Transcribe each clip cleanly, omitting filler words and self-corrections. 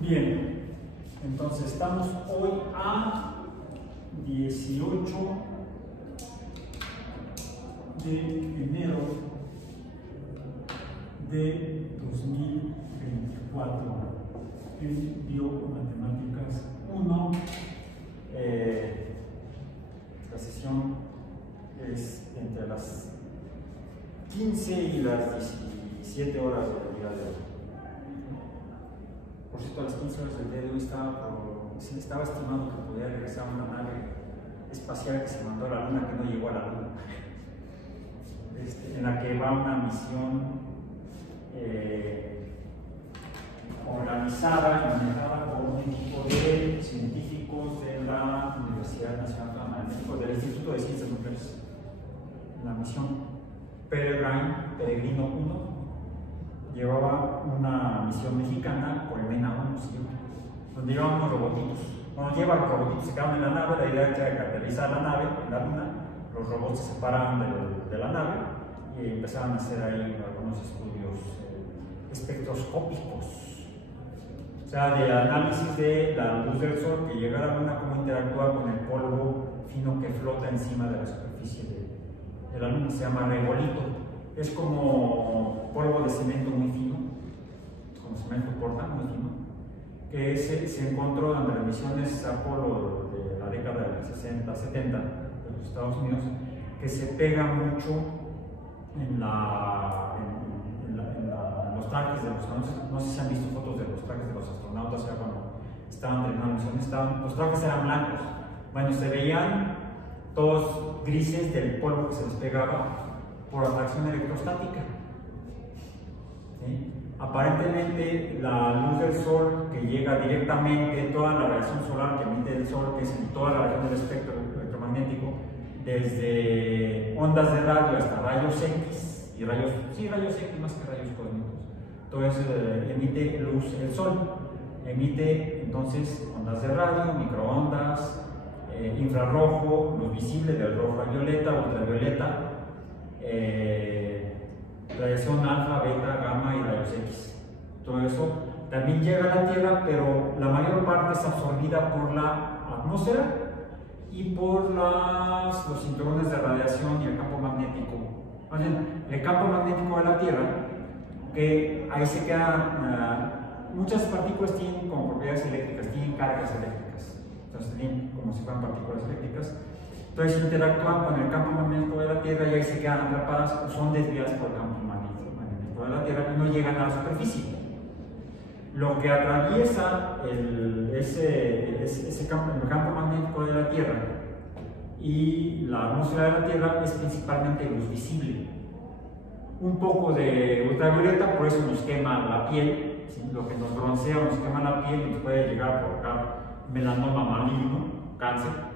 Bien, entonces estamos hoy a 18 de enero de 2024 en Biomatemáticas 1. La sesión es entre las 15 y las 17 horas del día de hoy. Por cierto, a las 15 horas del día de hoy estaba estimado que podía regresar una nave espacial que se mandó a la Luna, que no llegó a la Luna, en la que va una misión organizada y manejada por un equipo de científicos de la Universidad Nacional de México, del Instituto de Ciencias Nucleares. La misión Peregrino 1 llevaba una misión mexicana por el MENA 1, donde llevaban unos robotitos. Cuando llevan los robotitos, se quedaban en la nave, la idea era que aterrizara la nave en la Luna, los robots se separaban de la nave y empezaban a hacer ahí algunos estudios espectroscópicos. O sea, de análisis de la luz del Sol que llega a la Luna, cómo interactúa con el polvo fino que flota encima de la superficie de la Luna. Se llama regolito. Es como polvo de cemento muy fino, como cemento porta muy fino, que se encontró durante las misiones Apolo de la década de 60, 70 de los Estados Unidos, que se pega mucho en los trajes de los astronautas. No sé si han visto fotos de los trajes de los astronautas, o sea, cuando estaban terminando la misión, los trajes eran blancos. Bueno, se veían todos grises del polvo que se les pegaba por atracción electrostática. ¿Sí? Aparentemente, la luz del Sol que llega directamente, toda la radiación solar que emite el Sol, que es en toda la región del espectro electromagnético, desde ondas de radio hasta rayos X, y rayos X más que rayos cósmicos, todo eso emite luz el Sol. Emite entonces ondas de radio, microondas, infrarrojo, luz visible del rojo a violeta, ultravioleta, radiación alfa, beta, gamma y rayos X. Todo eso también llega a la Tierra, pero la mayor parte es absorbida por la atmósfera y por los cinturones de radiación y el campo magnético. Más bien, el campo magnético de la Tierra, que ahí se quedan, muchas partículas tienen como propiedades eléctricas, tienen cargas eléctricas, entonces tienen como si fueran partículas eléctricas. Entonces interactúan con el campo magnético de la Tierra y ahí se quedan atrapadas o son desviadas por el campo magnético de la Tierra y no llegan a la superficie. Lo que atraviesa el campo magnético de la Tierra y la atmósfera de la Tierra es principalmente luz visible. Un poco de ultravioleta, por eso nos quema la piel, ¿sí? Lo que nos broncea o nos quema la piel y nos puede llegar a provocar melanoma maligno, cáncer.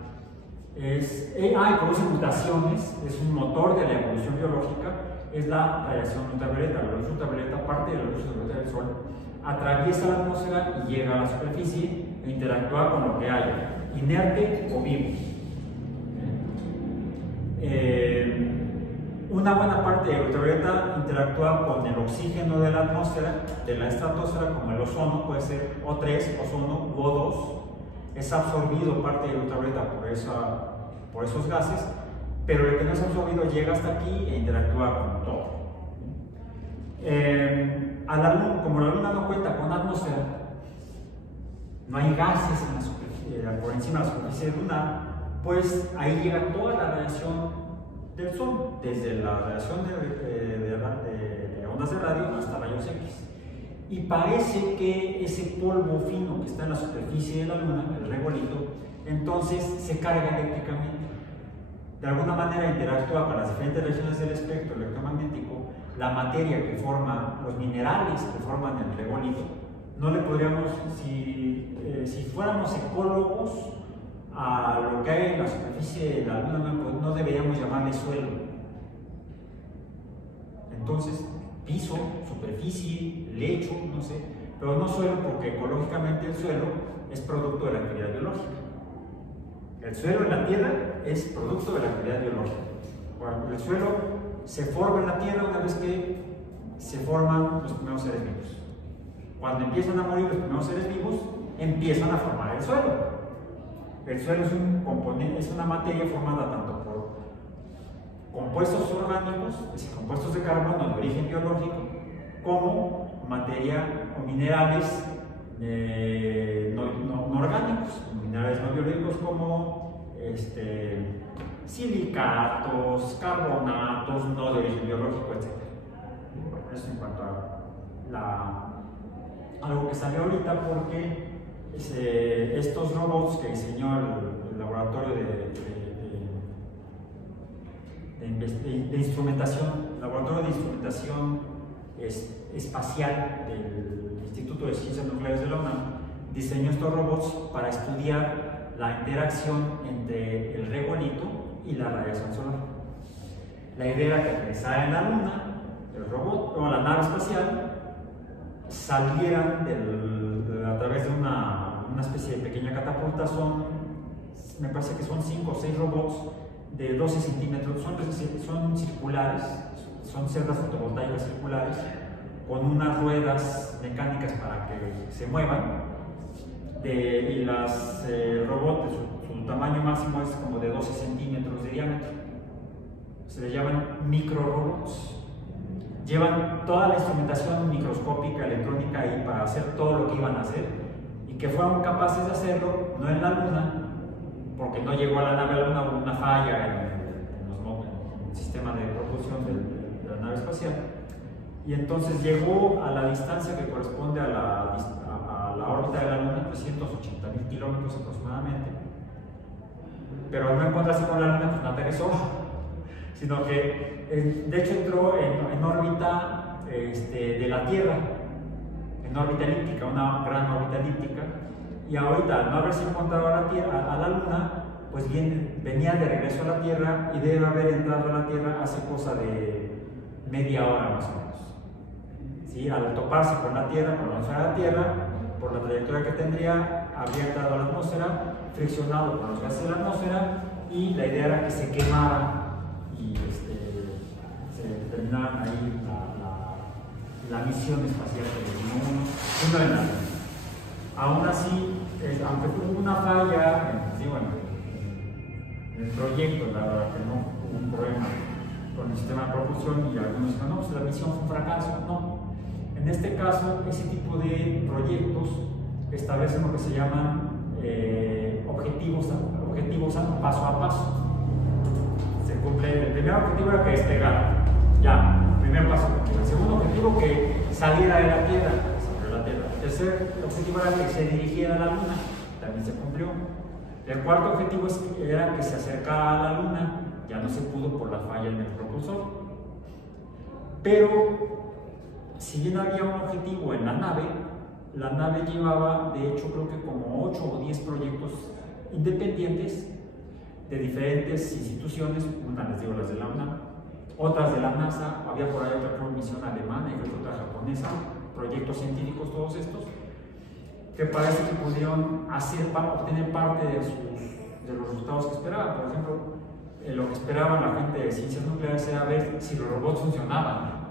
Produce mutaciones, es un motor de la evolución biológica, es la radiación ultravioleta. La luz ultravioleta, parte de la luz ultravioleta del Sol, atraviesa la atmósfera y llega a la superficie e interactúa con lo que haya, inerte o vivo. Una buena parte de la ultravioleta interactúa con el oxígeno de la atmósfera, de la estratosfera, como el ozono, puede ser O3, ozono, u O2. Es absorbido parte de la ultravioleta por esos gases, pero el que no es absorbido llega hasta aquí e interactúa con todo. Como la Luna no cuenta con atmósfera, no hay gases por encima de la superficie lunar, pues ahí llega toda la radiación del Sol, desde la radiación de ondas de radio hasta rayos X. Y parece que ese polvo fino que está en la superficie de la Luna, el regolito, entonces se carga eléctricamente. De alguna manera interactúa con las diferentes regiones del espectro electromagnético. La materia que forma, los minerales que forman el regolito, no le podríamos, si fuéramos ecólogos a lo que hay en la superficie de la Luna, no deberíamos llamarle suelo. Entonces, piso, superficie, lecho, no sé, pero no suelo, porque ecológicamente el suelo es producto de la actividad biológica. El suelo en la Tierra es producto de la actividad biológica. Bueno, el suelo se forma en la Tierra una vez que se forman los primeros seres vivos. Cuando empiezan a morir los primeros seres vivos, empiezan a formar el suelo. El suelo es un componente, es una materia formada tanto por compuestos orgánicos, es decir, compuestos de carbono de origen biológico, como materia o minerales no orgánicos, minerales no biológicos como silicatos, carbonatos no de origen biológico, etc. Bueno, eso en cuanto a algo que salió ahorita, porque estos robots que diseñó el laboratorio de instrumentación, laboratorio de instrumentación espacial del Instituto de Ciencias Nucleares de la UNAM, diseñó estos robots para estudiar la interacción entre el regolito y la radiación solar. La idea era que aterrizara en la Luna, el robot o la nave espacial, salieran a través de una especie de pequeña catapulta. Me parece que son 5 o 6 robots de 12 centímetros, son circulares, son celdas fotovoltaicas circulares, con unas ruedas mecánicas para que se muevan, y el robot, su tamaño máximo es como de 12 centímetros de diámetro. Se les llaman microrobots. Llevan toda la instrumentación microscópica, electrónica ahí para hacer todo lo que iban a hacer, y que fueron capaces de hacerlo, no en la Luna, porque no llegó a la nave a la Luna, hubo una falla en el sistema de propulsión de la nave espacial, y entonces llegó a la distancia que corresponde a la órbita de la Luna, 380.000 kilómetros aproximadamente, pero al no encontrarse con la Luna, pues no aterrizó, sino que de hecho entró en órbita de la Tierra, en órbita elíptica, una gran órbita elíptica, y ahorita al no haberse encontrado a la Luna, pues venía de regreso a la Tierra y debe haber entrado a la Tierra hace cosa de media hora más o menos. ¿Sí? Al toparse con la Tierra, con la atmósfera de la Tierra, por la trayectoria que tendría, habría entrado a la atmósfera, friccionado con los gases de la atmósfera, y la idea era que se quemara y se terminara ahí la misión espacial que uno en la Luna. Aún así, aunque hubo una falla en el proyecto, la verdad que no hubo un problema con el sistema de propulsión, y algunos dicen, no, pues la misión fue un fracaso. No. En este caso, ese tipo de proyectos establecen lo que se llaman objetivos paso a paso. Se cumple, el primer objetivo era que despegara, ya, primer paso. El segundo objetivo, que saliera de la Tierra, El tercer objetivo era que se dirigiera a la Luna, también se cumplió. El cuarto objetivo era que se acercara a la Luna, ya no se pudo por la falla en el propulsor. Pero, si bien había un objetivo en la nave llevaba, de hecho, creo que como 8 o 10 proyectos independientes de diferentes instituciones, unas les digo las de la UNAM, otras de la NASA, había por ahí otra misión alemana y otra japonesa, proyectos científicos todos estos, que parece que pudieron obtener parte de los resultados que esperaban. Por ejemplo, lo que esperaban la gente de ciencias nucleares era ver si los robots funcionaban,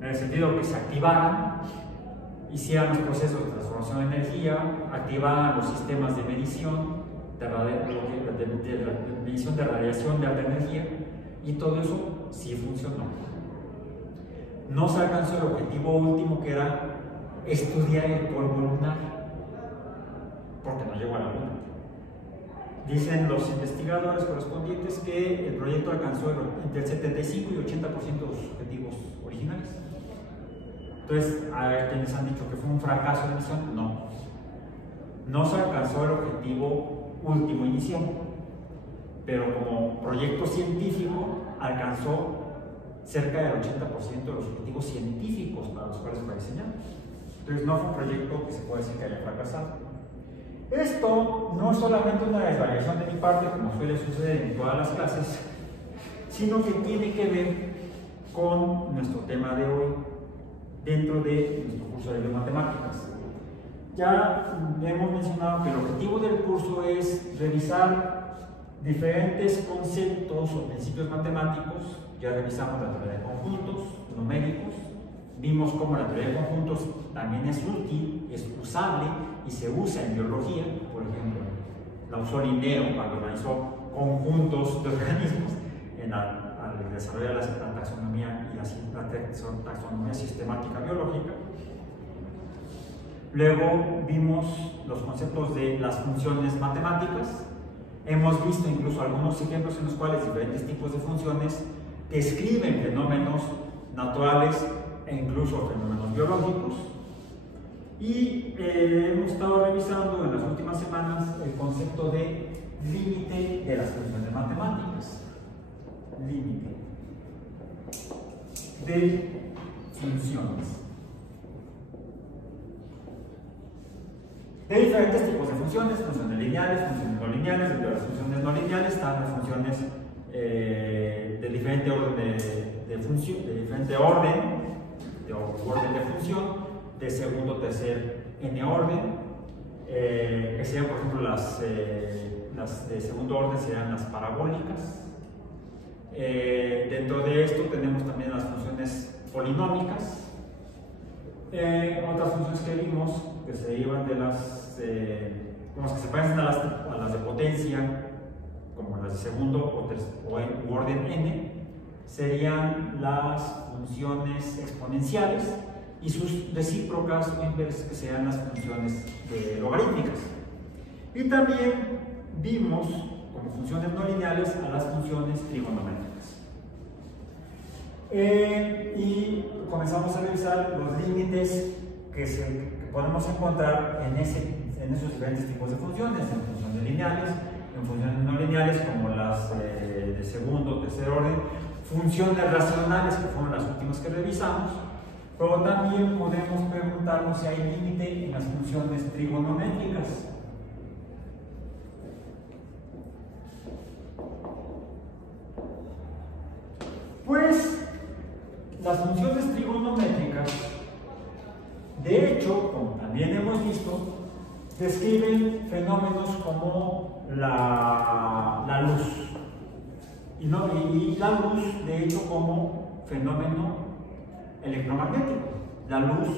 en el sentido que se activaran, hicieran los procesos de transformación de energía, activaran los sistemas de medición medición de radiación de alta energía, y todo eso sí funcionó. No se alcanzó el objetivo último, que era estudiar el polvo lunar, porque no llegó a la Luna. Dicen los investigadores correspondientes que el proyecto alcanzó entre el 75 y 80% de sus objetivos originales. Entonces, a quienes han dicho que fue un fracaso de misión, no se alcanzó el objetivo último inicial, pero como proyecto científico alcanzó cerca del 80% de los objetivos científicos para los cuales fue diseñado. Entonces no fue un proyecto que se puede decir que haya fracasado. Esto no es solamente una desvariación de mi parte, como suele suceder en todas las clases, sino que tiene que ver con nuestro tema de hoy dentro de nuestro curso de matemáticas. Ya hemos mencionado que el objetivo del curso es revisar diferentes conceptos o principios matemáticos. Ya revisamos la teoría de conjuntos numéricos, Vimos cómo la teoría de conjuntos también es útil, es usable y se usa en biología. Por ejemplo, la usó Linneo cuando organizó conjuntos de organismos al desarrollar la taxonomía y la taxonomía sistemática biológica. Luego vimos los conceptos de las funciones matemáticas. Hemos visto incluso algunos ejemplos en los cuales diferentes tipos de funciones describen fenómenos naturales e incluso fenómenos biológicos. Y hemos estado revisando en las últimas semanas el concepto de límite de las funciones matemáticas. Límite de funciones. De diferentes tipos de funciones lineales, funciones no lineales. Dentro de las funciones no lineales están las funciones de diferente orden de función, de diferente orden de función, de segundo, tercer, n orden, que serían, por ejemplo, las de segundo orden serían las parabólicas. Dentro de esto tenemos también las funciones polinómicas. Otras funciones que vimos que se derivan de como que se parecen a las de potencia, como las de segundo u orden n, serían las funciones exponenciales, y sus recíprocas o inversas, que serían las funciones logarítmicas. Y también vimos como funciones no lineales a las funciones trigonométricas. Y comenzamos a revisar los límites que podemos encontrar en esos diferentes tipos de funciones, en funciones lineales, en funciones no lineales como las de segundo, tercer orden, funciones racionales, que fueron las últimas que revisamos, pero también podemos preguntarnos si hay límite en las funciones trigonométricas. Pues las funciones trigonométricas, de hecho, como también hemos visto, describen fenómenos como la luz. Y la luz, de hecho, como fenómeno electromagnético. La luz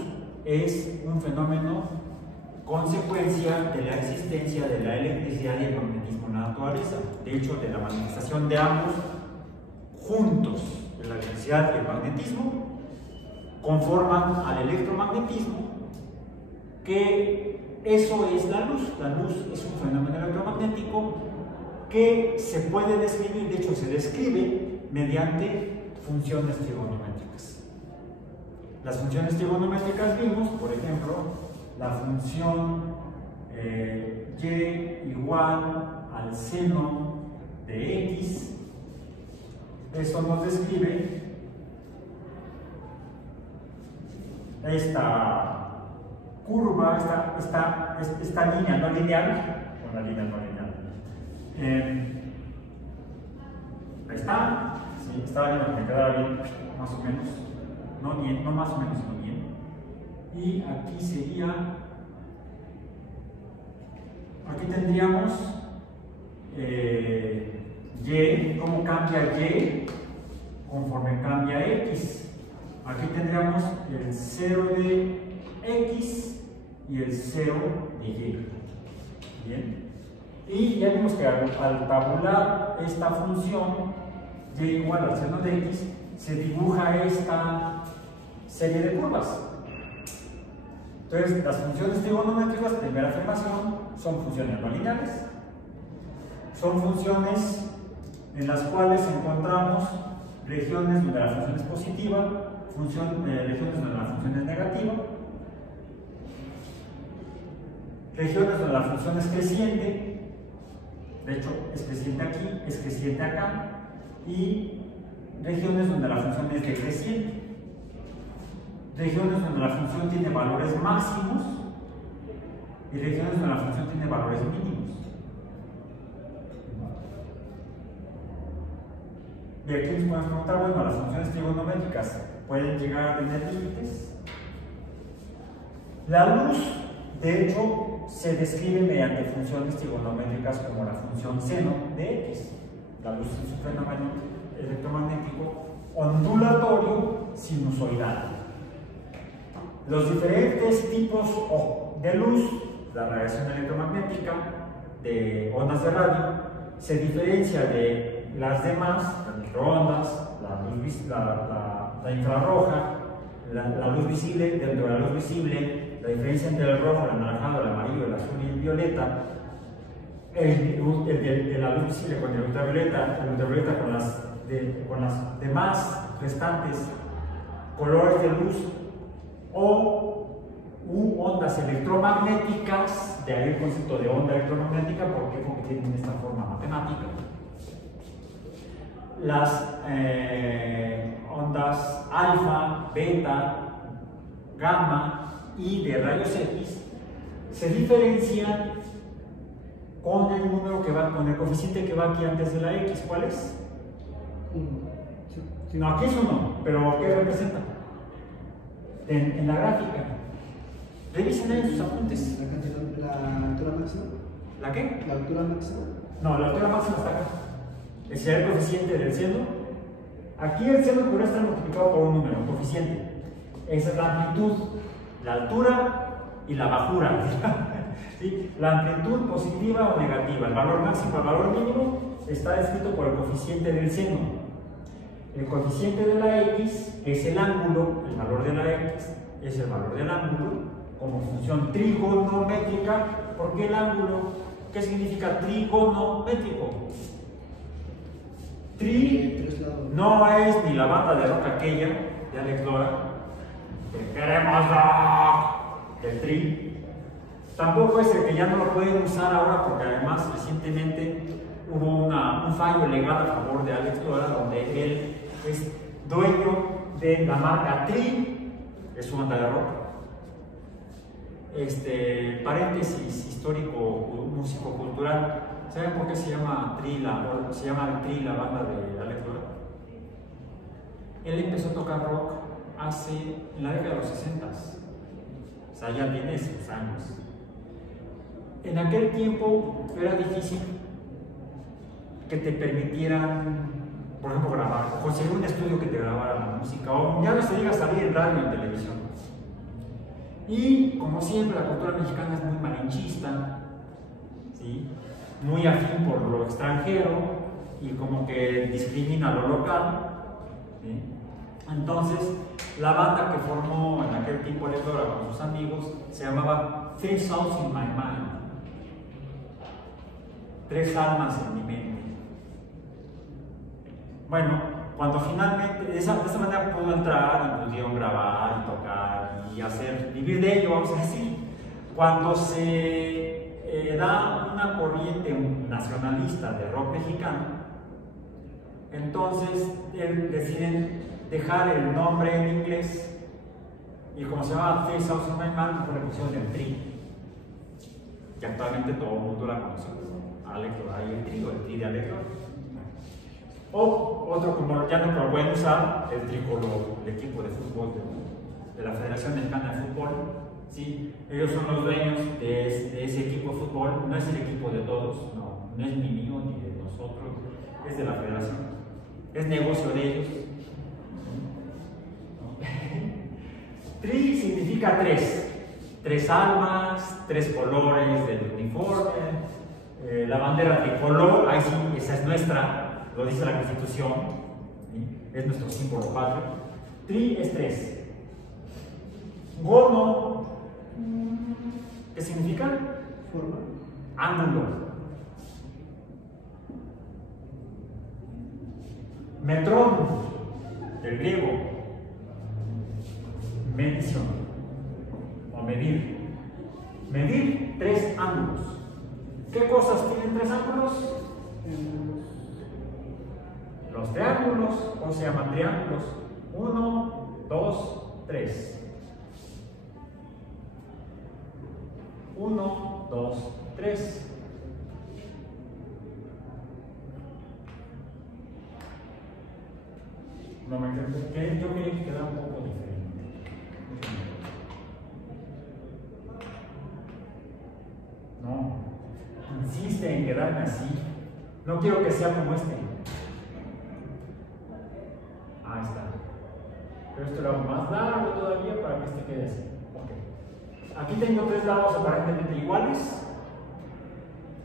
es un fenómeno consecuencia de la existencia de la electricidad y el magnetismo en la naturaleza. De hecho, de la manifestación de ambos juntos, de la electricidad y el magnetismo, conforman al electromagnetismo, que eso es la luz. La luz es un fenómeno electromagnético que se puede describir, de hecho se describe mediante funciones trigonométricas. Las funciones trigonométricas vimos, por ejemplo, la función y igual al seno de x. Esto nos describe esta curva, esta línea no lineal, una línea no lineal. Ahí está, sí, estaba bien, me quedaba bien, más o menos, no más o menos, sino bien. Y aquí sería, aquí tendríamos y, cómo cambia y conforme cambia x. Aquí tendríamos el 0 de x y el 0 de y. Bien. Y ya vimos que al tabular esta función y igual al seno de x, se dibuja esta serie de curvas. Entonces, las funciones trigonométricas, primera afirmación, son funciones no lineales. Son funciones en las cuales encontramos regiones donde la función es positiva, regiones donde la función es negativa, regiones donde la función es creciente, de hecho es creciente aquí, es creciente acá, y regiones donde la función es decreciente, regiones donde la función tiene valores máximos y regiones donde la función tiene valores mínimos. Y aquí nos podemos preguntar, bueno, las funciones trigonométricas pueden llegar a tener límites. La luz, de hecho, se describe mediante funciones trigonométricas como la función seno de x. La luz es un fenómeno electromagnético ondulatorio sinusoidal. los diferentes tipos de luz, la radiación electromagnética, de ondas de radio, se diferencia de las demás, las microondas, la infrarroja, la luz visible. Dentro de la luz visible, la diferencia entre el rojo, el anaranjado, el amarillo, el azul y el violeta, de la luz visible con el ultravioleta con las demás restantes colores de luz u ondas electromagnéticas, de ahí el concepto de onda electromagnética, porque tienen esta forma matemática. Las ondas alfa, beta, gamma y de rayos X se diferencian con el número que va, con el coeficiente que va aquí antes de la X. ¿Cuál es? No, aquí es 1, pero ¿qué representa? En la gráfica. Revisen ahí sus apuntes. ¿La altura máxima? ¿La qué? ¿La altura máxima? No, la altura máxima está acá. Ese será el coeficiente del seno. Aquí el seno podría estar multiplicado por un número, un coeficiente. Esa es la amplitud, la altura y la bajura. ¿Sí? La amplitud positiva o negativa, el valor máximo, el valor mínimo, está descrito por el coeficiente del seno. El coeficiente de la X es el ángulo, el valor de la X es el valor del ángulo como función trigonométrica. ¿Por qué el ángulo? ¿Qué significa trigonométrico? Tri no es ni la banda de rock aquella de Alex Lora, que queremos rock, del Tri. Tampoco es el que ya no lo pueden usar ahora, porque además recientemente hubo un fallo legal a favor de Alex Lora, donde él es dueño de la marca Tri, es su banda de rock. Paréntesis histórico, músico cultural. ¿Saben por qué se llama Tri la banda de Alex Lora? Él empezó a tocar rock en la década de los 60. O sea, ya tiene sus años. En aquel tiempo era difícil que te permitieran, por ejemplo, grabar, o conseguir un estudio que te grabara la música, o ya no se diga salir en radio y en televisión. Y como siempre, la cultura mexicana es muy malinchista, ¿sí? Muy afín por lo extranjero y como que discrimina lo local, ¿sí? Entonces, la banda que formó en aquel tiempo Alex Lora con sus amigos se llamaba Three Souls in My Mind, 3 almas en mi mente. Bueno, cuando finalmente, de esa manera pudo entrar y pudieron grabar y tocar y vivir de ello, vamos a decir. Cuando se da una corriente nacionalista de rock mexicano, entonces deciden dejar el nombre en inglés y como se llama Three Souls in My Mind, pues le pusieron el Tri, que actualmente todo el mundo la conoce. Alex Lora, hay el Tri de Alex Lora. O otro, como ya no lo pueden usar, el tricolor, el equipo de fútbol de la Federación Mexicana de Fútbol. ¿Sí? Ellos son los dueños de ese equipo de fútbol. No es el equipo de todos, no es ni mío ni de nosotros, es de la Federación. Es negocio de ellos. Tri significa 3. 3 almas, 3 colores del uniforme. La bandera tricolor, ahí sí, esa es nuestra, lo dice la Constitución, ¿sí? Es nuestro símbolo patrio. Tri es 3. Gono, ¿qué significa? Forma. Ángulo. Metrón, del griego, medición o medir. Medir 3 ángulos. ¿Qué cosas tienen 3 ángulos? Los triángulos, ¿cómo se llaman triángulos? 1, 2, 3. 1, 2, 3. No me entiendo, yo quería que quedara un poco diferente. No, insiste en quedarme así. No quiero que sea como este. Ahí está. Pero esto lo hago más largo todavía para que este quede así. Aquí tengo tres lados aparentemente iguales,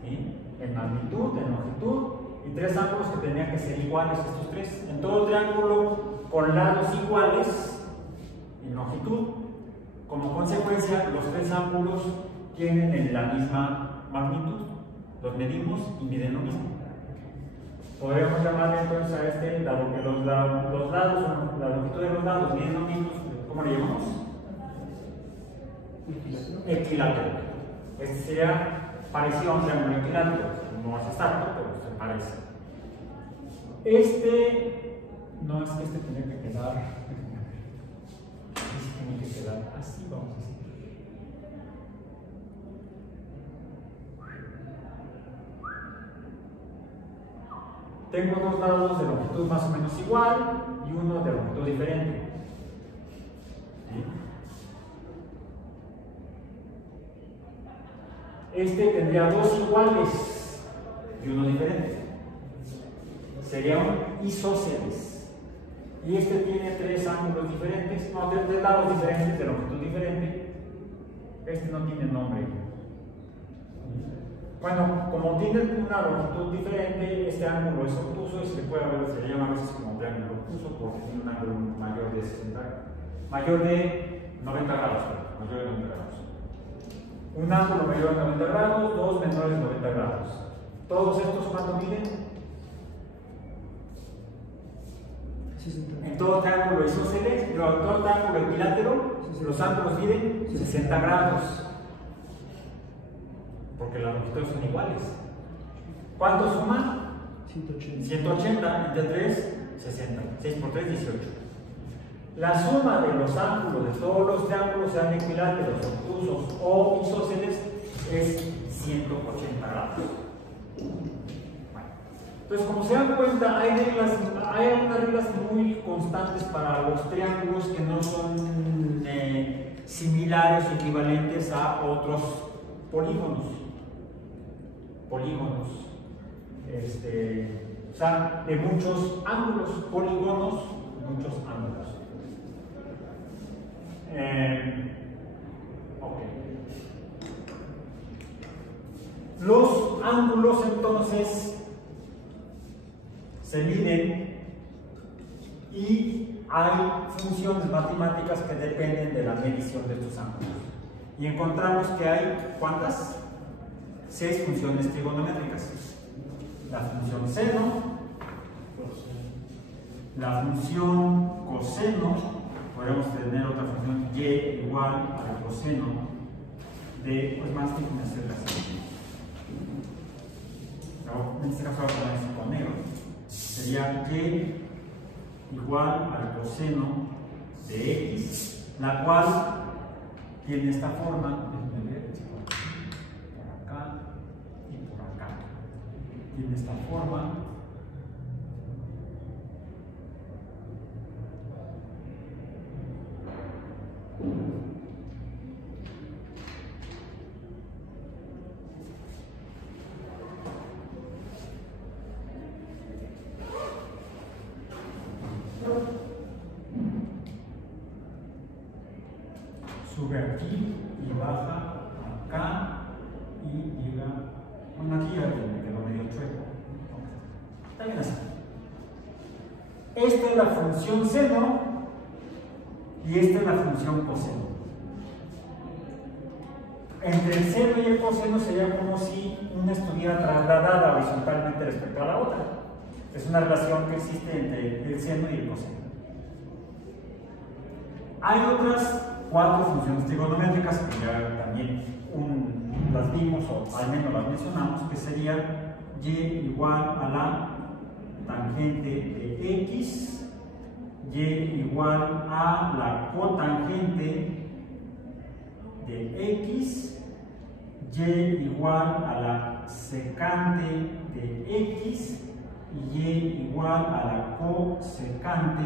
¿sí? En magnitud, en longitud, y tres ángulos que tenían que ser iguales, estos tres. En todo triángulo con lados iguales en longitud, como consecuencia, los tres ángulos tienen la misma magnitud. Los medimos y miden lo mismo. Podríamos llamarle entonces a este, dado que los lados, la longitud de los lados miden lo mismo, ¿cómo le llamamos? Equilátero. Este sería parecido a un triángulo equilátero, no es exacto, pero se parece. Este, no es que este tiene que quedar, este tiene que quedar así, vamos a decir. Tengo dos lados de longitud más o menos igual y uno de longitud diferente. ¿Sí? Este tendría dos iguales y uno diferente. Sería un isósceles. Y este tiene tres ángulos diferentes, no, tres lados diferentes de longitud diferente. Este no tiene nombre. Bueno, como tiene una longitud diferente, este ángulo es obtuso y se le llama a veces como triángulo obtuso porque tiene un ángulo mayor de 60, mayor de 90 grados, mayor de 90 grados. Un ángulo mayor de 90 grados, dos menores de 90 grados. Todos estos, ¿cuánto miden? En todo triángulo isósceles, pero en todo triángulo equilátero, los ángulos miden 60 grados. Porque las longitudes son iguales. ¿Cuánto suma? 180. 180 entre 3, 60. 6 por 3, 18. La suma de los ángulos de todos los triángulos, sean equiláteros, obtusos o isósceles, es 180 grados. Bueno. Entonces, como se dan cuenta, hay algunas reglas muy constantes para los triángulos que no son similares o equivalentes a otros polígonos. O sea, de muchos ángulos, polígonos, muchos ángulos. Los ángulos entonces se miden y hay funciones matemáticas que dependen de la medición de estos ángulos. Y encontramos que hay, ¿cuántas? 6 funciones trigonométricas. La función seno, la función coseno, podríamos tener otra función y igual al coseno de, pues más que hacerla así. En este caso vamos a poner esto con negro. Sería y igual al coseno de x, la cual tiene esta forma. Tiene esta forma. Sube aquí y baja acá y llega. Bueno, aquí ya me quedó medio chueco. Está bien así. Esta es la función seno y esta es la función coseno. Entre el seno y el coseno sería como si una estuviera trasladada horizontalmente respecto a la otra. Es una relación que existe entre el seno y el coseno. Hay otras 4 funciones trigonométricas que ya también las vimos o al menos las mencionamos, que sería y igual a la tangente de x, y igual a la cotangente de x, y igual a la secante de x, y igual a la cosecante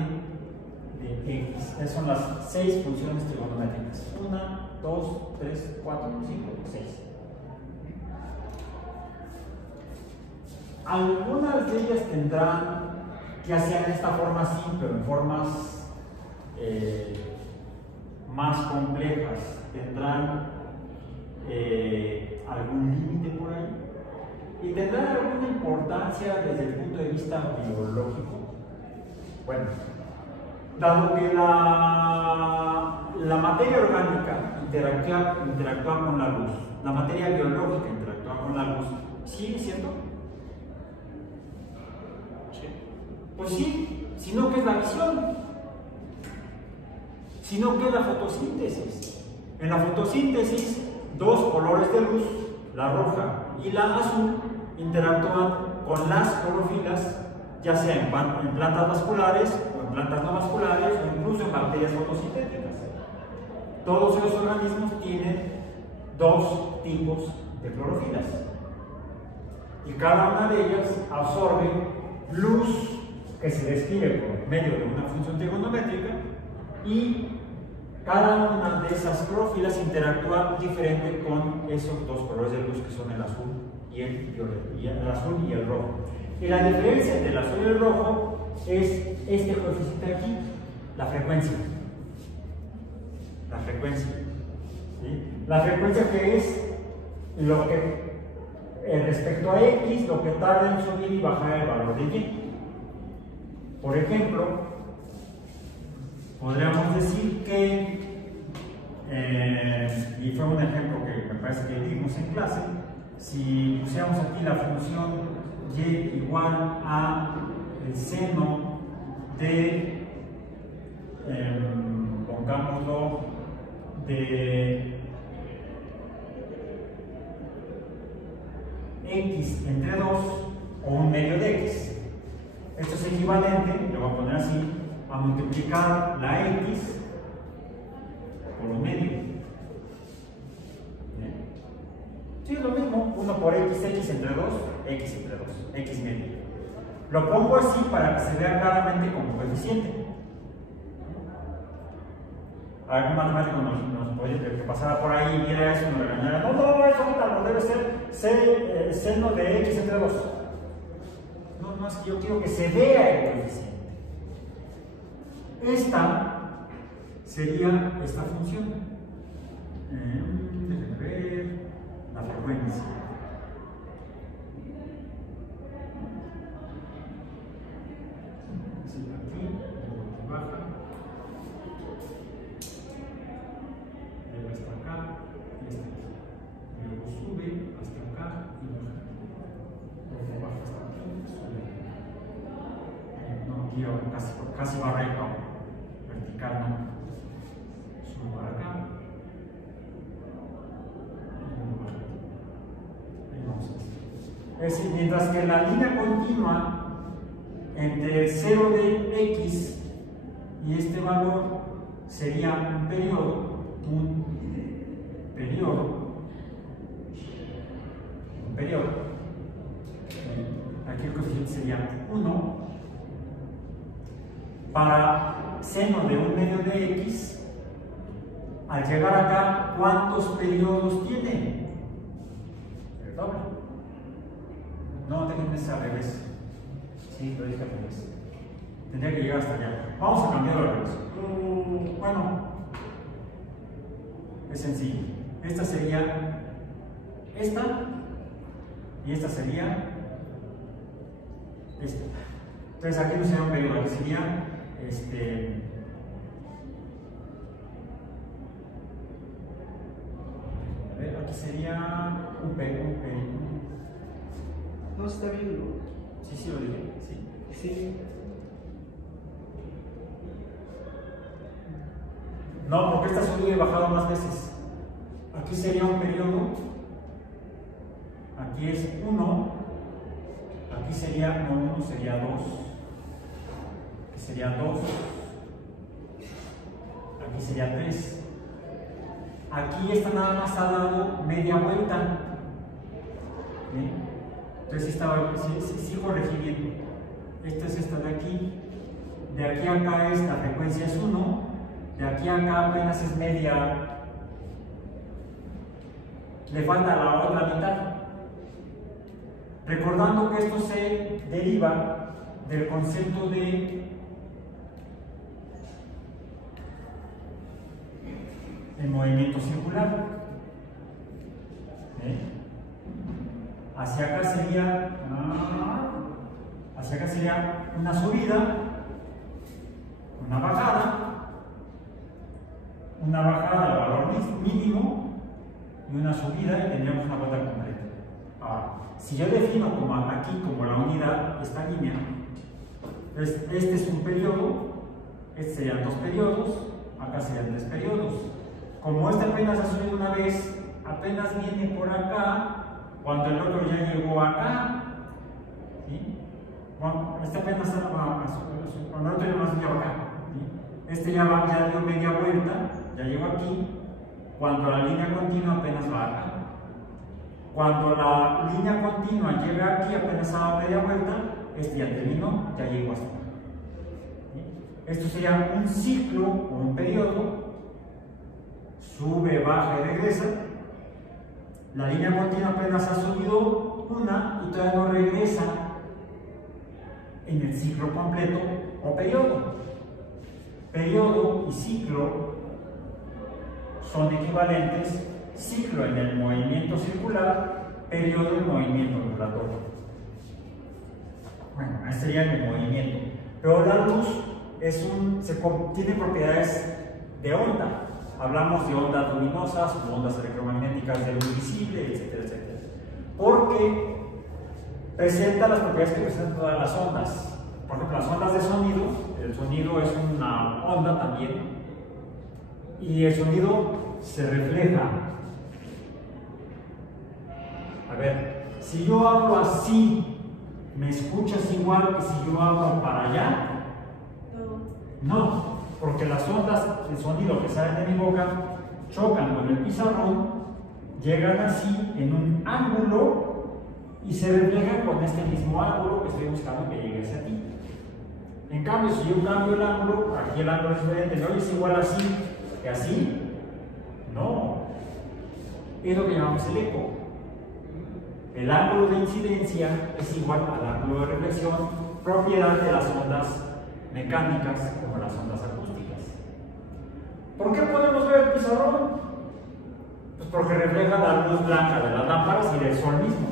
de x. Esas son las 6 funciones trigonométricas. 1, 2, 3, 4, 5, 6. Algunas de ellas tendrán que hacer esta forma así, pero en formas más complejas. Tendrán algún límite por ahí? ¿Y tendrá alguna importancia desde el punto de vista biológico? Bueno, dado que la materia orgánica interactúa con la luz, la materia biológica interactúa con la luz, ¿sí es cierto? Sí. Pues sí, sino que es la visión, sino que es la fotosíntesis. En la fotosíntesis, dos colores de luz, la roja y la azul, interactúan con las clorofilas, ya sea en plantas vasculares o en plantas no vasculares o incluso en bacterias fotosintéticas. Todos esos organismos tienen dos tipos de clorofilas y cada una de ellas absorbe luz que se describe por medio de una función trigonométrica y cada una de esas clorofilas interactúa diferente con esos dos colores de luz que son el azul y el violeta, y el azul y el rojo. Y la diferencia entre el azul y el rojo es este coeficiente aquí, la frecuencia. La frecuencia. ¿Sí? La frecuencia que es lo que respecto a X, lo que tarda en subir y bajar el valor de Y. Por ejemplo, podríamos decir que, y fue un ejemplo que me parece que dimos en clase, si pusiéramos aquí la función y igual a el seno de, pongámoslo, de x entre 2 o un medio de x. Esto es equivalente, lo voy a poner así, a multiplicar la x por un medio. Sí, es lo mismo, 1 por x, x entre 2, x entre 2, x medio. Lo pongo así para que se vea claramente como coeficiente. Algún matemático nos podría que pasara por ahí y viera eso y nos regañara. No, eso no debe ser seno de x entre 2. No, es que yo quiero que se vea el coeficiente. Esta sería esta función. Déjenme ver la frecuencia. Sí, aquí, baja. Luego hasta acá y hasta aquí. Luego sube hasta acá y baja. Luego baja hasta aquí, sube. No quiero casi va recto, vertical no. Sube para acá. Es decir, mientras que la línea continua entre 0 de x y este valor sería un periodo, aquí el coeficiente sería 1, para seno de un medio de x, al llegar acá, ¿cuántos periodos tiene? El doble. No, déjenme al revés. Sí, lo dije al revés. Tendría que llegar hasta allá. Vamos a cambiarlo al revés. Bueno, es sencillo. Esta sería esta y esta sería esta. Entonces aquí no sería un periodo, aquí sería a ver, aquí sería un periodo. No, está bien, ¿no? Sí, lo dije. Sí. Sí. No, porque esta subido y bajado más veces. Aquí sería un periodo. Aquí es 1. Aquí sería, no, 1 sería 2. Aquí sería 2. Aquí sería 3. Aquí esta nada más ha dado media vuelta. ¿Sí? Entonces sí corregí bien. Esta es esta de aquí. De aquí a acá la frecuencia es 1. De aquí a acá apenas es media. Le falta la otra mitad. Recordando que esto se deriva del concepto de el movimiento circular. hacia acá sería una subida, una bajada al valor mínimo y una subida y tendríamos una vuelta completa. Ahora, si yo defino como aquí como la unidad, esta línea, este es un periodo, este serían 2 periodos, acá serían 3 periodos. Como este apenas ha subido una vez, apenas viene por acá, cuando el otro ya llegó acá, ¿sí? Bueno, este apenas cuando el otro ya más llegó acá, ¿sí? Este ya dio media vuelta, ya llegó aquí, cuando la línea continua apenas va acá. Cuando la línea continua llega aquí, apenas ha dado media vuelta, este ya terminó, ya llegó hasta acá. ¿Sí? Esto sería un ciclo o un periodo, sube, baja y regresa. La línea continua apenas ha subido una y todavía no regresa en el ciclo completo o periodo. Periodo y ciclo son equivalentes, ciclo en el movimiento circular, periodo en movimiento ondulatorio. Bueno, ese sería el movimiento. Pero la luz tiene propiedades de onda. Hablamos de ondas luminosas, ondas electromagnéticas de luz visible, etcétera, etcétera. Porque presenta las propiedades que presentan todas las ondas. Por ejemplo, las ondas de sonido, el sonido es una onda también, y el sonido se refleja. A ver, si yo hablo así, ¿me escuchas igual que si yo hablo para allá? No, porque las ondas de sonido que salen de mi boca chocan con el pizarrón, llegan así en un ángulo y se reflejan con este mismo ángulo que estoy buscando que llegue hacia ti. En cambio, si yo cambio el ángulo, aquí el ángulo es diferente, ¿no es igual así que así? No, es lo que llamamos el eco. El ángulo de incidencia es igual al ángulo de reflexión, propiedad de las ondas mecánicas como las ondas acústicas. ¿Por qué podemos ver el pizarrón? Pues porque refleja la luz blanca de las lámparas y del sol mismo,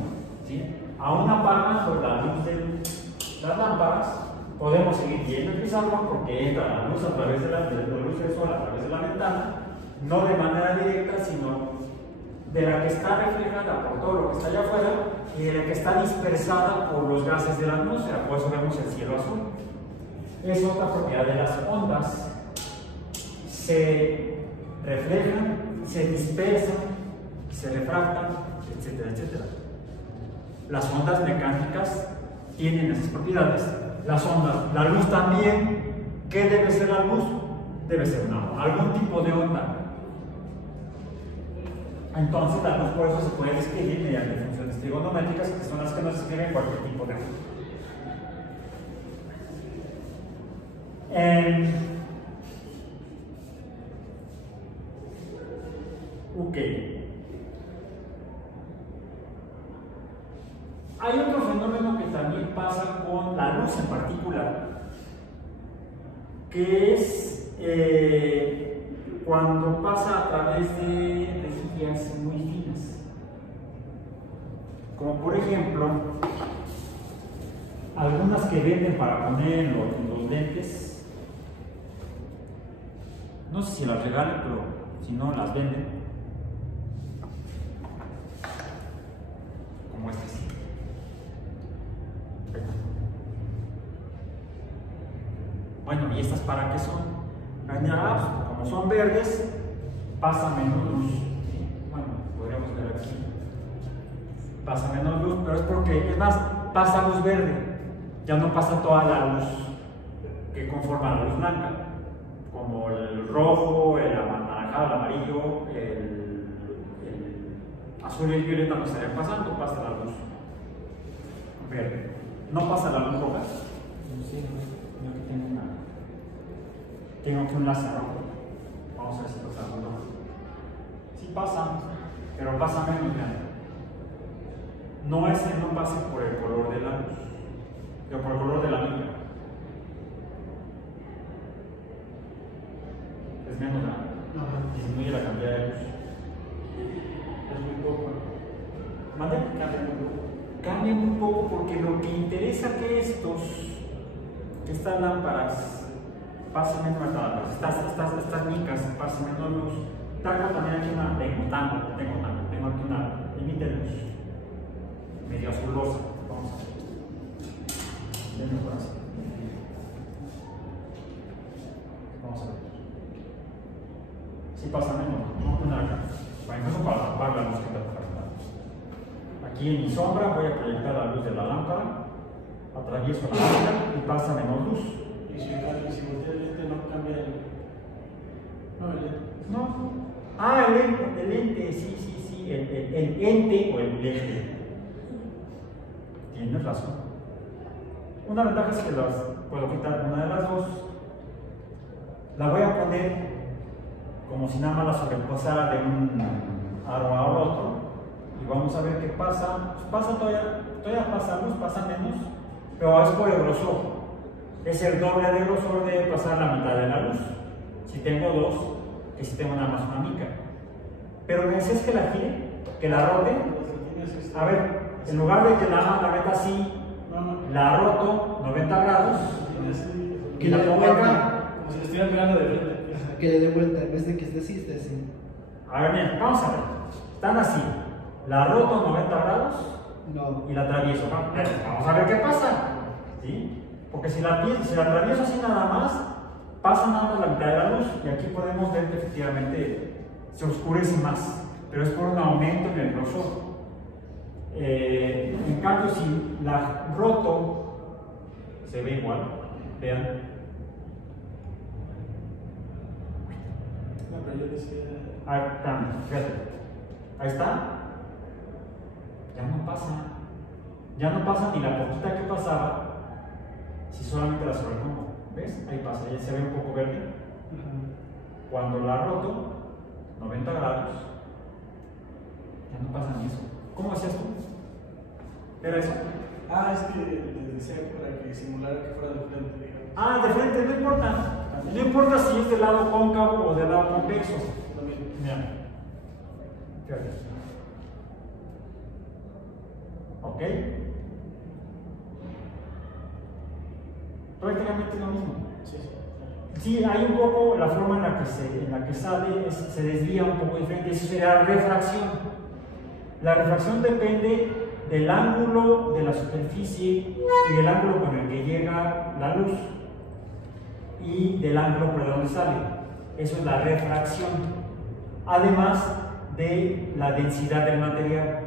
¿sí? Aún apagando la luz de las lámparas, podemos seguir viendo el pizarrón porque entra la luz a través de la luz del sol a través de la ventana, no de manera directa, sino de la que está reflejada por todo lo que está allá afuera y de la que está dispersada por los gases de la atmósfera. Por eso vemos el cielo azul. Es otra propiedad de las ondas. Se reflejan, se dispersan, se refractan, etcétera, etcétera. Las ondas mecánicas tienen esas propiedades. Las ondas, la luz también. ¿Qué debe ser la luz? Debe ser algún tipo de onda. Entonces la luz por eso se puede describir mediante funciones trigonométricas, que son las que nos describen cualquier tipo de luz. Ok. Hay otro fenómeno que también pasa con la luz en particular, que es cuando pasa a través de rejillas muy finas. Como por ejemplo, algunas que venden para poner en los lentes. No sé si las regalan, pero si no, las venden. Como este sí. Bueno, ¿y estas para qué son? Como son verdes, pasa menos luz. Bueno, podríamos ver aquí. Pasa menos luz, pero es porque, es más, pasa luz verde. Ya no pasa toda la luz que conforma la luz blanca. Como el rojo, el anaranjado, el amarillo, el azul y el violeta no estarían pasando, pasa la luz verde. ¿No pasa la luz roja? Sí, yo que tengo aquí un láser rojo. Vamos a ver si pasa la luz roja. Sí pasa, pero pasa menos grande. No es que no pase por el color de la luz, sino por el color de la mica. Es menos grande. Disminuye la cantidad de luz. Es muy poco. ¿Mande? Cambia muy poco. cambien un poco porque lo que interesa que estas lámparas pasen menos lámparas, estas micas pasen menos luz. Tengo también aquí tengo aquí una emite luz medio azulosa. Vamos a ver. Denme por así. Vamos a ver. Si pasa menos, vamos a poner acá. Incluso para tapar la luz que está faltando. Aquí en mi sombra voy a proyectar la luz de la lámpara, atravieso la lámpara y pasa menos luz. Y si voltea el lente no cambia el. No, el lente. No. Ah, el lente, sí, el ente o el lente. Tienes razón. Una ventaja es que las puedo quitar una de las dos. La voy a poner como si nada más la sobrepasara de un aro a otro. Y vamos a ver qué pasa. Pues todavía pasa luz, pasa menos, pero es por el grosor. Es el doble de grosor de pasar la mitad de la luz. Si tengo dos, que si tengo nada más una mica. Pero necesitas que la gire, que la rote. A ver, en lugar de que la meta así, la roto 90 grados y la pongo acá. Como si le estuvieran mirando de frente. Que le dé vuelta, en vez de que esté así. A ver, mira, vamos a ver. Están así. La roto 90 grados y la atravieso. Vamos a ver qué pasa. ¿Sí? Porque si la atravieso así nada más, pasa nada más la mitad de la luz y aquí podemos ver que efectivamente se oscurece más, pero es por un aumento en el grosor. En cambio, si la roto, se ve igual, vean. No, pero yo decía. Ahí cambia, fíjate. Ahí está. Ya no pasa ni la poquita que pasaba si solamente la sobrepongo. ¿Ves? Ahí pasa, ya se ve un poco verde. Cuando la roto 90 grados, ya no pasa ni eso. ¿Cómo hacías tú? ¿Era eso? Es que les decía para que simulara que fuera de frente, digamos. De frente, no importa. No importa si es del lado cóncavo o del lado convexo. Mira. Fíjate. ¿Ok? Prácticamente lo mismo. Sí, hay un poco la forma en la que sale, se desvía un poco diferente. Eso sería refracción. La refracción depende del ángulo de la superficie y del ángulo con el que llega la luz y del ángulo por donde sale. Eso es la refracción. Además de la densidad del material.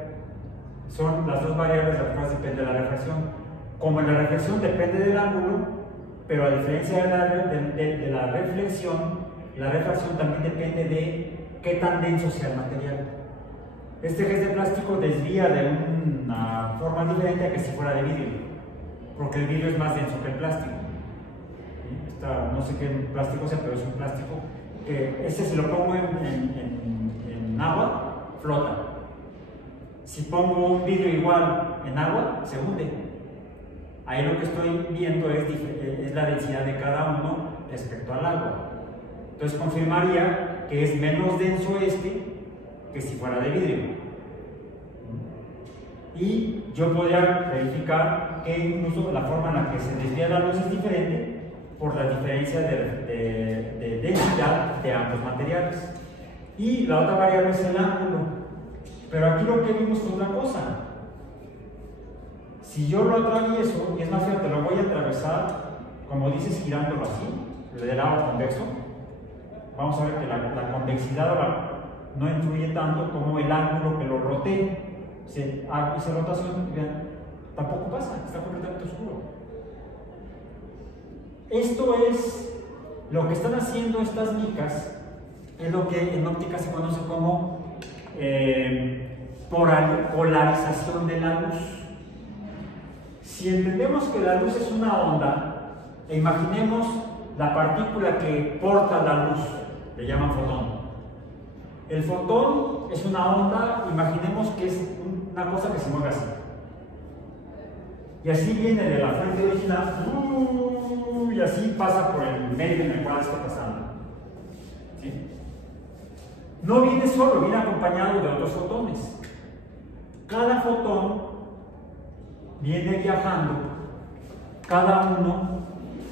Son las dos variables de las cuales depende la refracción. Como la reflexión depende del ángulo, pero a diferencia de la reflexión, la refracción también depende de qué tan denso sea el material. Este gel de plástico desvía de una forma diferente a que si fuera de vidrio, porque el vidrio es más denso que el plástico. No sé qué plástico sea, pero es un plástico que si lo pongo en agua, flota. Si pongo un vidrio igual en agua, se hunde. Ahí lo que estoy viendo es la densidad de cada uno respecto al agua. Entonces confirmaría que es menos denso que si fuera de vidrio. Y yo podría verificar que incluso la forma en la que se desvía la luz es diferente por la diferencia de densidad de ambos materiales. Y la otra variable es el ángulo. Pero aquí lo que vimos es otra cosa. Si yo lo atravieso, y es más fíjate, lo voy a atravesar, como dices, girándolo así, del lado convexo. Vamos a ver que la convexidad ahora no influye tanto como el ángulo que lo rotee. Hice rotación, vean, tampoco pasa, está completamente oscuro. Esto es lo que están haciendo estas micas, es lo que en óptica se conoce como polarización de la luz. Si entendemos que la luz es una onda, e imaginemos la partícula que porta la luz, le llaman fotón. El fotón es una onda, imaginemos que es una cosa que se mueve así. Y así viene de la fuente original, y así pasa por el medio en el cual está pasando. ¿Sí? No viene solo, viene acompañado de otros fotones. Cada fotón viene viajando, cada uno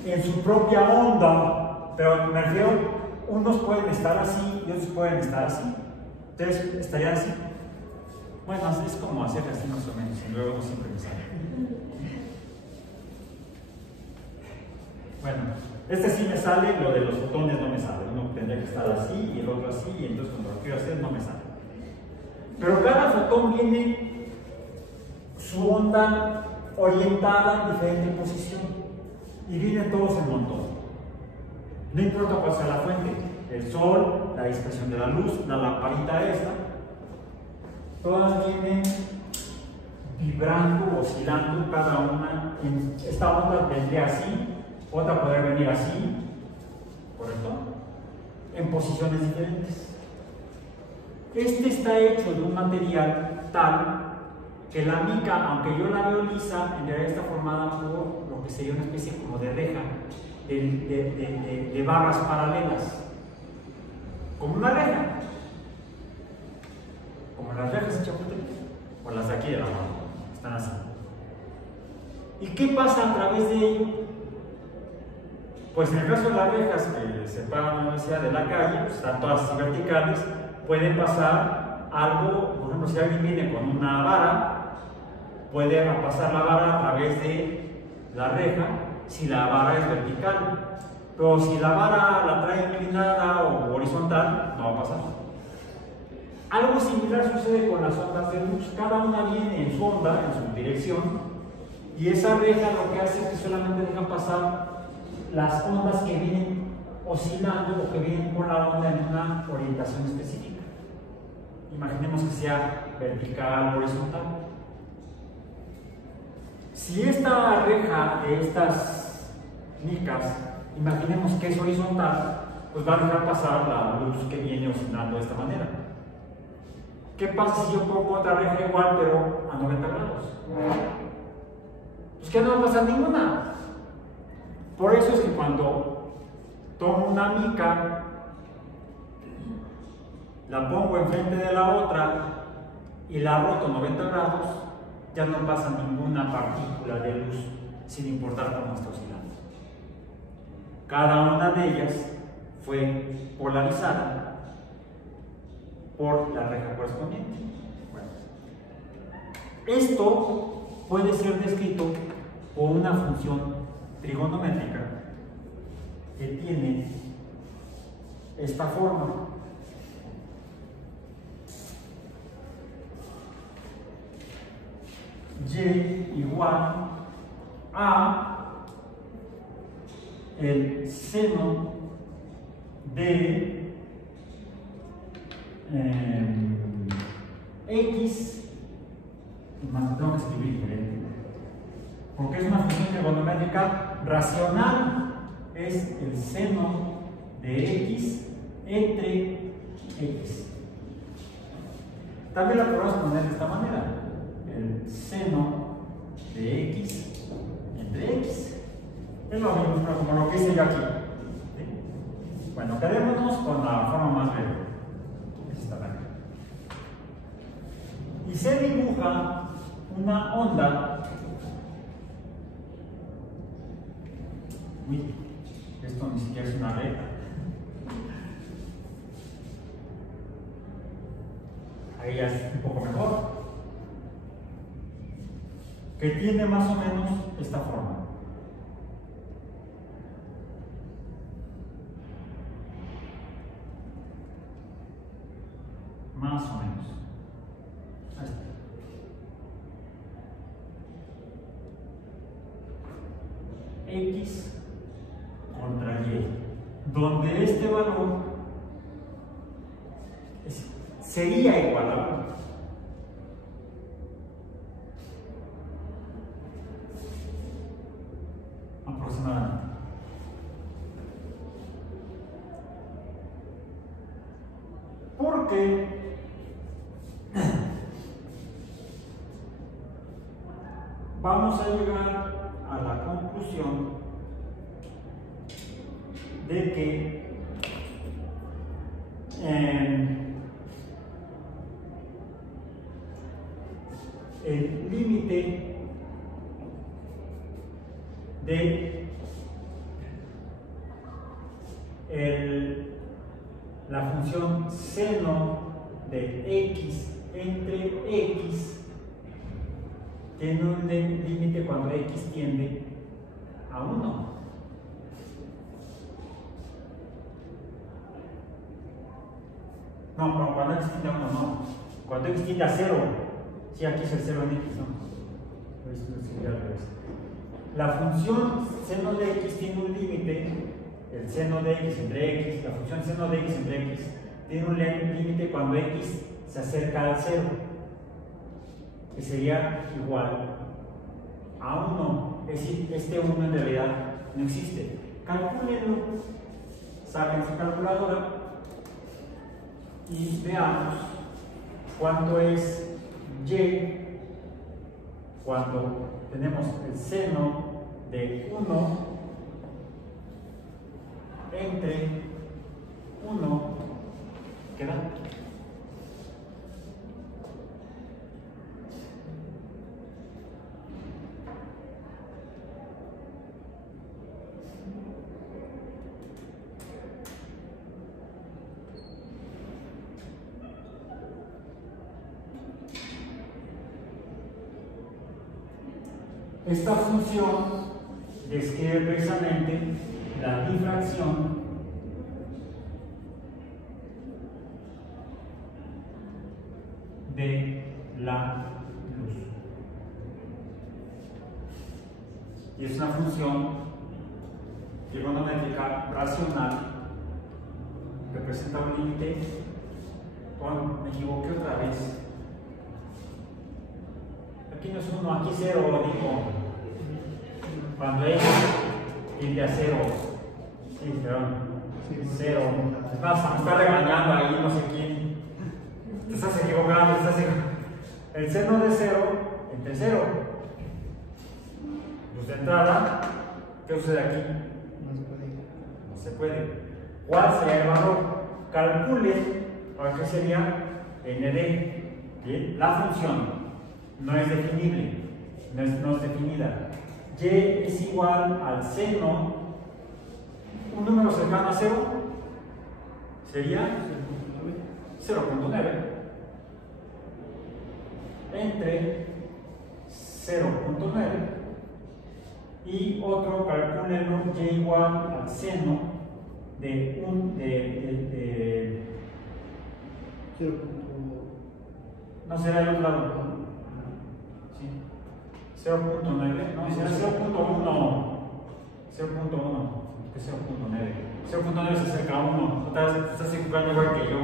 en su propia onda, pero me refiero, unos pueden estar así y otros pueden estar así. Entonces, estarían así. Bueno, es como hacer así más o menos, y luego no siempre me sale. Bueno, este sí me sale, lo de los fotones no me sale. Uno tendría que estar así y el otro así, y entonces cuando lo quiero hacer no me sale. Pero cada fotón viene su onda orientada en diferente posición y vienen todos en montón. No importa cuál sea la fuente, el sol, la dispersión de la luz, la lamparita esta, todas vienen vibrando, oscilando cada una. Esta onda vendría así, otra podría venir así, ¿correcto? En posiciones diferentes. Este está hecho de un material tal que la mica, aunque yo la veo lisa, en realidad está formada por lo que sería una especie como de reja, de barras paralelas, como una reja, como las rejas en Chapultepec, o las de aquí de la mano, están así. ¿Y qué pasa a través de ello? Pues en el caso de las rejas que separan la universidad de la calle, pues están todas así verticales, puede pasar algo, por ejemplo, si alguien viene con una vara, puede pasar la vara a través de la reja si la vara es vertical, pero si la vara la trae inclinada o horizontal, no va a pasar. Algo similar sucede con las ondas de luz, cada una viene en su onda, en su dirección, y esa reja lo que hace es que solamente deja pasar las ondas que vienen oscilando o que vienen con la onda en una orientación específica. Imaginemos que sea vertical o horizontal. Si esta reja de estas micas, imaginemos que es horizontal, pues va a dejar pasar la luz que viene oscilando de esta manera. ¿Qué pasa si yo pongo otra reja igual pero a 90 grados? Pues que no va a pasar ninguna. Por eso es que cuando tomo una mica, la pongo enfrente de la otra y la roto 90 grados, ya no pasa ninguna partícula de luz, sin importar cómo está oscilando. Cada una de ellas fue polarizada por la reja correspondiente. Bueno, esto puede ser descrito por una función trigonométrica que tiene esta forma. Y igual a el seno de x, más tengo que escribir diferente, porque es una función trigonométrica racional, es el seno de x entre x. También la podemos poner de esta manera, el seno de x entre x. Es lo mismo, pero como lo que hice yo aquí. ¿Sí? Bueno, quedémonos con la forma más breve. Esta de acá. Y se dibuja una onda. Uy, esto ni siquiera es una recta. Ahí ya es un poco mejor. Que tiene más o menos esta forma. Más o menos. Ahí está. X contra Y, donde este valor sería igual a 1. Aproximadamente. Porque vamos a llegar a la conclusión de que el límite de la función seno de x entre x tiene un límite cuando x tiende a 1. No, cuando x tiende a 1, no. Cuando x tiende a 0. Sí, aquí es el 0 en x, ¿no? La función seno de x tiene un límite, el seno de x entre x, la función seno de x entre x tiene un límite cuando x se acerca al 0, que sería igual a 1. Es decir, este 1 en realidad no existe. Calcúlenlo, saquen su calculadora y veamos cuánto es y cuando tenemos el seno de 1 entre 1, ¿qué da? Esta función describe precisamente la difracción de la luz. Y es una función trigonométrica racional que presenta un límite. Me equivoqué otra vez. Aquí no es 1, aquí 0, digo. Cuando x tiende a 0. Sí, perdón. 0. Me está regañando ahí, no sé quién. Te estás equivocando, El seno de 0 entre 0. Luz de entrada, ¿qué sucede aquí? No se puede. ¿Cuál sería el valor? Calcule, ¿para qué sería? ND. ¿Bien? La función no es definible, no es definida. Y es igual al seno, un número cercano a 0 sería 0.9 entre 0.9 y otro, calcúlenlo, y igual al seno de no será el otro lado. 0.9, no, será 0.1, 0.9 se acerca a 1, otra vez te estás equivocando igual que yo.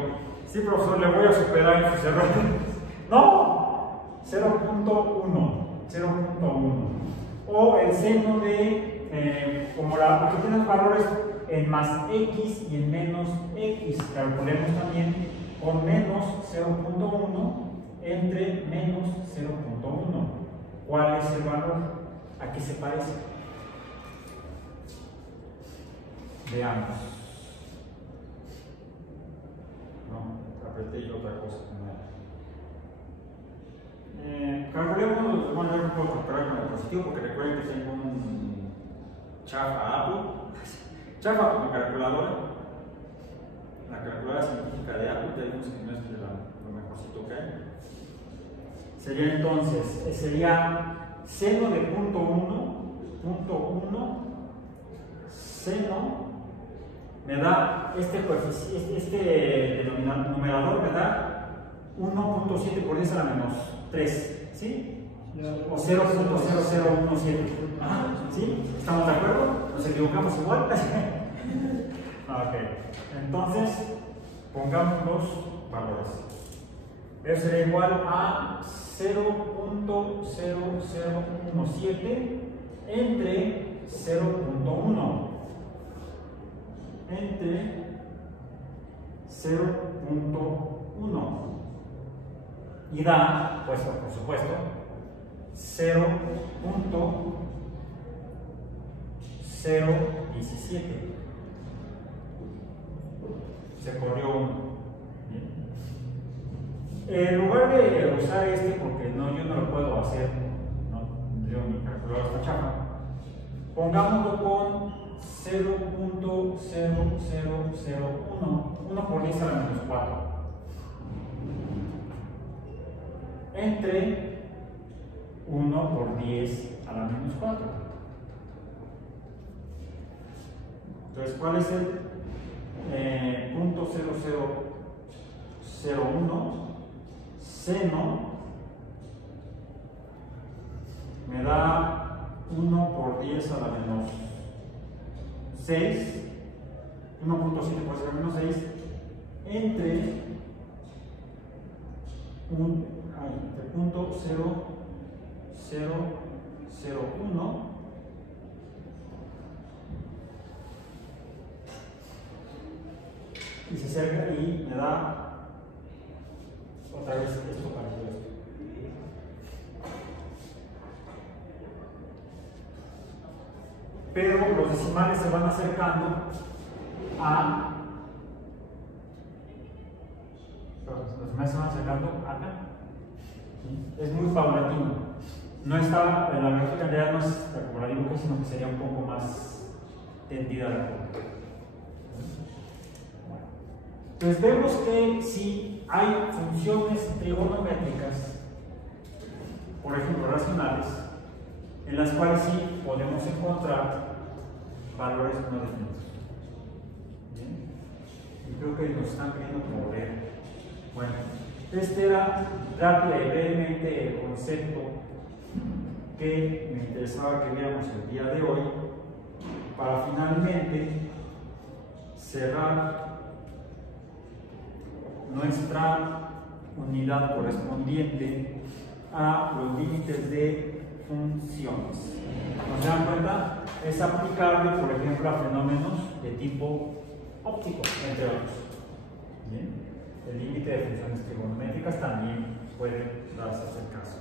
Sí, profesor, le voy a superar en sus errores. No, 0.1, o el seno de, porque tienes valores en más x y en menos x, calculemos también con menos 0.1 entre menos 0.1. ¿Cuál es el valor? ¿A qué se parece? Veamos. No, apreté yo otra cosa. Calculemos, bueno, yo no puedo comparar con el positivo porque recuerden que tengo un chafa Apple. Chafa con calculadora. La calculadora científica de Apple, tenemos que no es de lo mejorcito que hay. Sería entonces, seno de punto 1, seno, me da este numerador me da 1.7 por 10 a la menos 3, ¿sí? O 0.0017. ¿Sí? ¿Estamos de acuerdo? ¿Nos equivocamos igual? Ok, entonces pongamos los valores. Eso sería igual a 0.0017 entre 0.1 entre 0.1 y da, pues por supuesto, 0.017. Se corrió 1. En lugar de usar porque yo no lo puedo hacer, ¿no? Yo mi calculadora está chafa, Pongámoslo con 0.0001, 1 por 10 a la menos 4, entre 1 por 10 a la menos 4. Entonces, ¿cuál es el punto 0001? Seno me da 1 por 10 a la menos 6, 1.7 por 10 a la menos 6, entre punto 0001 y se acerca y me da otra vez esto parecido a esto. Pero los decimales se van acercando a... Los decimales se van acercando acá. ¿Sí? Es muy paulatino. No está, la gráfica en realidad no es como la dibujé, sino que sería un poco más tendida la curva. Pues vemos que si hay funciones trigonométricas, por ejemplo racionales, en las cuales sí podemos encontrar valores no definidos. ¿Bien? Y creo que nos están pidiendo como ver. Bueno, este era rápida y brevemente el concepto que me interesaba que viéramos el día de hoy, para finalmente cerrar nuestra unidad correspondiente a los límites de funciones. ¿No se dan cuenta? Es aplicable, por ejemplo, a fenómenos de tipo óptico, entre otros. ¿Bien? El límite de funciones trigonométricas también puede darse el caso.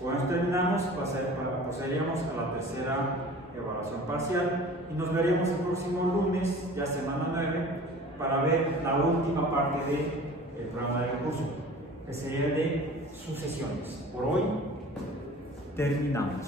Con esto terminamos, pasaríamos a la tercera evaluación parcial y nos veríamos el próximo lunes, ya semana 9, para ver la última parte del programa del curso, que sería el de sucesiones. Por hoy terminamos.